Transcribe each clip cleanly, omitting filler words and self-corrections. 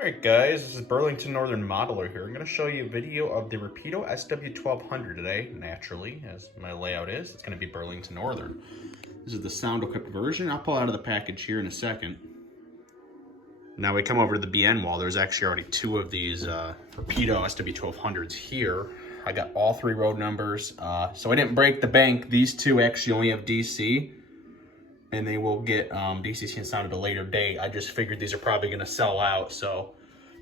Alright guys, this is Burlington Northern Modeler here. I'm going to show you a video of the Rapido SW1200 today, naturally, as my layout is. It's going to be Burlington Northern. This is the sound-equipped version. I'll pull out of the package here in a second. Now we come over to the BN wall. There's actually already two of these Rapido SW1200s here. I got all three road numbers, so I didn't break the bank. These two actually only have DC. And they will get DCC and sound at a later date. I just figured these are probably going to sell out, so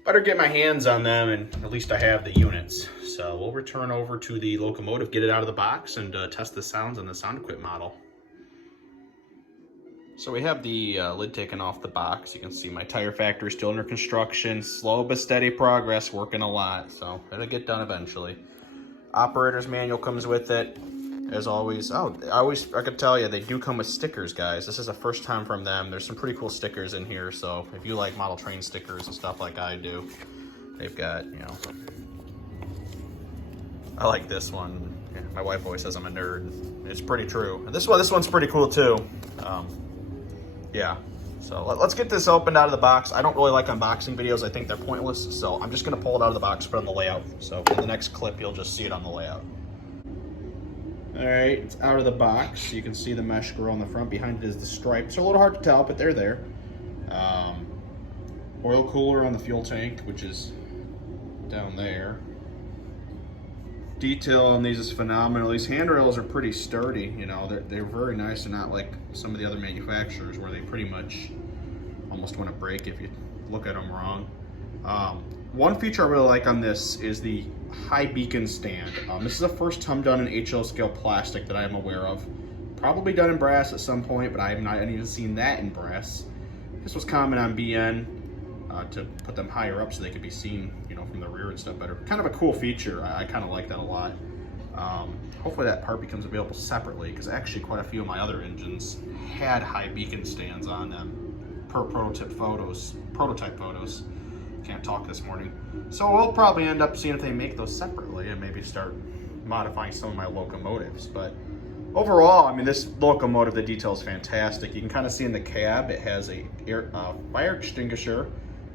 better get my hands on them, and at least I have the units. So we'll return over to the locomotive, get it out of the box, and test the sounds on the sound equip model. So we have the lid taken off the box. You can see my tire factory still under construction. Slow but steady progress, working a lot, so it'll get done eventually. Operator's manual comes with it. As always, I could tell you, they do come with stickers, guys. This is a first time from them. There's some pretty cool stickers in here, so if you like model train stickers and stuff like I do, they've got, you know, I like this one. Yeah, my wife always says I'm a nerd. It's pretty true. And this one's pretty cool too. Yeah, so let's get this opened out of the box. I don't really like unboxing videos. I think they're pointless, so I'm just gonna pull it out of the box, put it on the layout. So in the next clip, you'll just see it on the layout. All right, it's out of the box. You can see the mesh grill on the front. Behind it is the stripes. They're a little hard to tell, but they're there. Oil cooler on the fuel tank, which is down there. Detail on these is phenomenal. These handrails are pretty sturdy. You know, they're very nice and not like some of the other manufacturers where they pretty much almost want to break if you look at them wrong. One feature I really like on this is the high beacon stand. This is the first time done in HL scale plastic that I am aware of. Probably done in brass at some point, but I have not even seen that in brass. This was common on BN to put them higher up so they could be seen, you know, from the rear and stuff better. Kind of a cool feature. I kind of like that a lot. Hopefully that part becomes available separately, because actually quite a few of my other engines had high beacon stands on them per prototype photos. Can't talk this morning. So we'll probably end up seeing if they make those separately and maybe start modifying some of my locomotives. But overall, I mean, this locomotive, the detail is fantastic. You can kind of see in the cab, it has a fire extinguisher,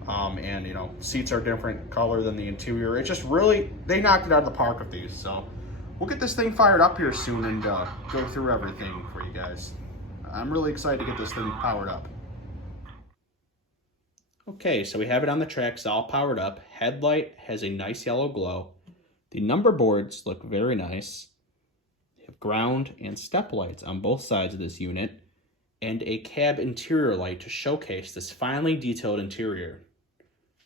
and you know, seats are different color than the interior. It's just really, they knocked it out of the park with these. So we'll get this thing fired up here soon and go through everything for you guys. I'm really excited to get this thing powered up. Okay, so we have it on the tracks, all powered up. Headlight has a nice yellow glow. The number boards look very nice. They have ground and step lights on both sides of this unit, and a cab interior light to showcase this finely detailed interior.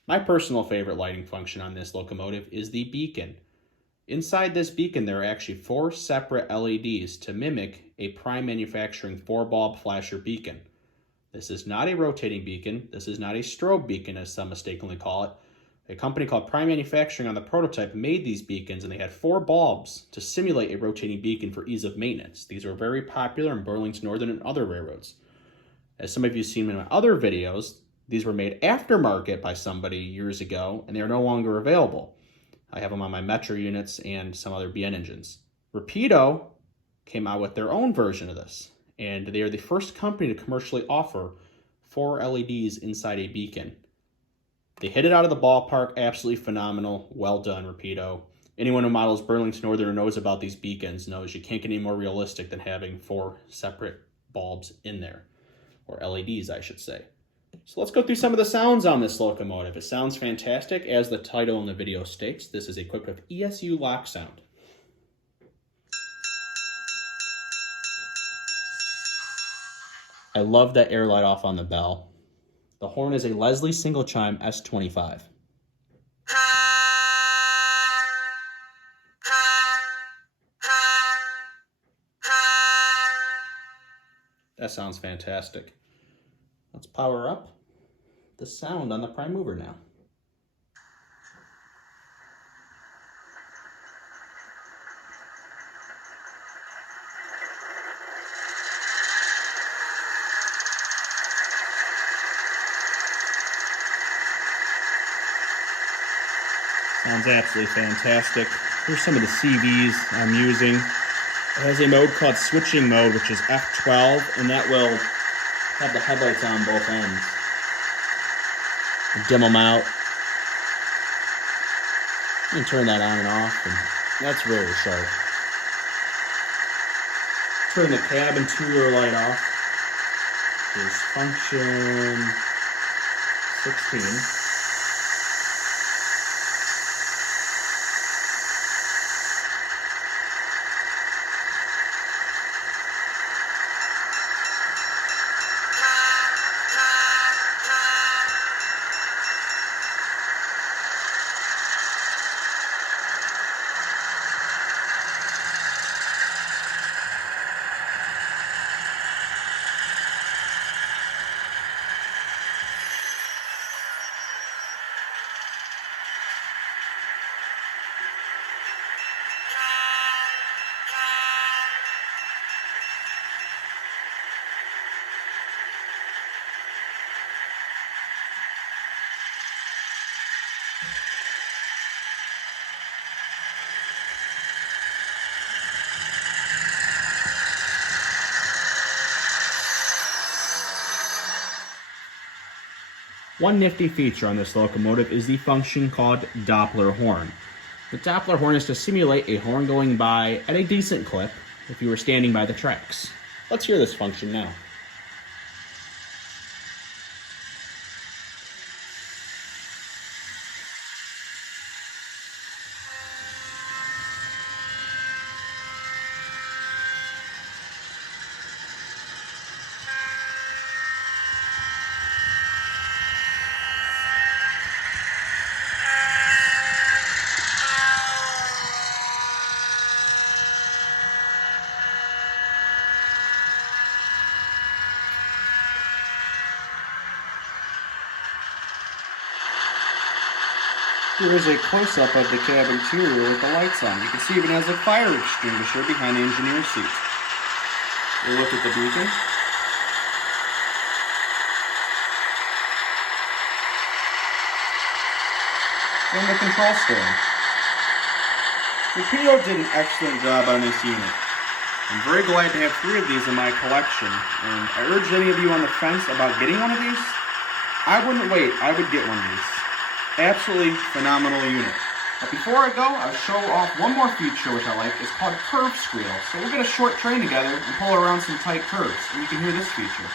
My personal favorite lighting function on this locomotive is the beacon. Inside this beacon, there are actually 4 separate LEDs to mimic a prime manufacturing 4-bulb flasher beacon. This is not a rotating beacon. This is not a strobe beacon, as some mistakenly call it. A company called Prime Manufacturing on the prototype made these beacons, and they had 4 bulbs to simulate a rotating beacon for ease of maintenance. These were very popular in Burlington Northern and other railroads. As some of you have seen in my other videos, these were made aftermarket by somebody years ago, and they are no longer available. I have them on my Metro units and some other BN engines. Rapido came out with their own version of this, and they are the first company to commercially offer 4 LEDs inside a beacon. They hit it out of the ballpark, absolutely phenomenal. Well done, Rapido. Anyone who models Burlington Northern or knows about these beacons knows you can't get any more realistic than having 4 separate bulbs in there, or LEDs, I should say. So let's go through some of the sounds on this locomotive. It sounds fantastic. As the title in the video states, this is equipped with ESU lock sound. I love that air light off on the bell. The horn is a Leslie single chime S25. That sounds fantastic. Let's power up the sound on the prime mover now. Sounds absolutely fantastic. Here's some of the CVs I'm using. It has a mode called switching mode, which is F12, and that will have the headlights on both ends. Dim them out, You can turn that on and off, and that's very sharp. Turn the cab interior light off. Here's function 16. One nifty feature on this locomotive is the function called Doppler Horn. The Doppler horn is to simulate a horn going by at a decent clip if you were standing by the tracks. Let's hear this function now. Here is a close-up of the cab interior with the lights on. You can see it even has a fire extinguisher behind the engineer's seat. We'll look at the beacon. And the control stand. Rapido did an excellent job on this unit. I'm very glad to have 3 of these in my collection, and I urge any of you on the fence about getting one of these, I wouldn't wait, I would get one of these. Absolutely phenomenal unit. But before I go, I'll show off one more feature which I like. It's called curve squeal. So we'll get a short train together and pull around some tight curves, and you can hear this feature.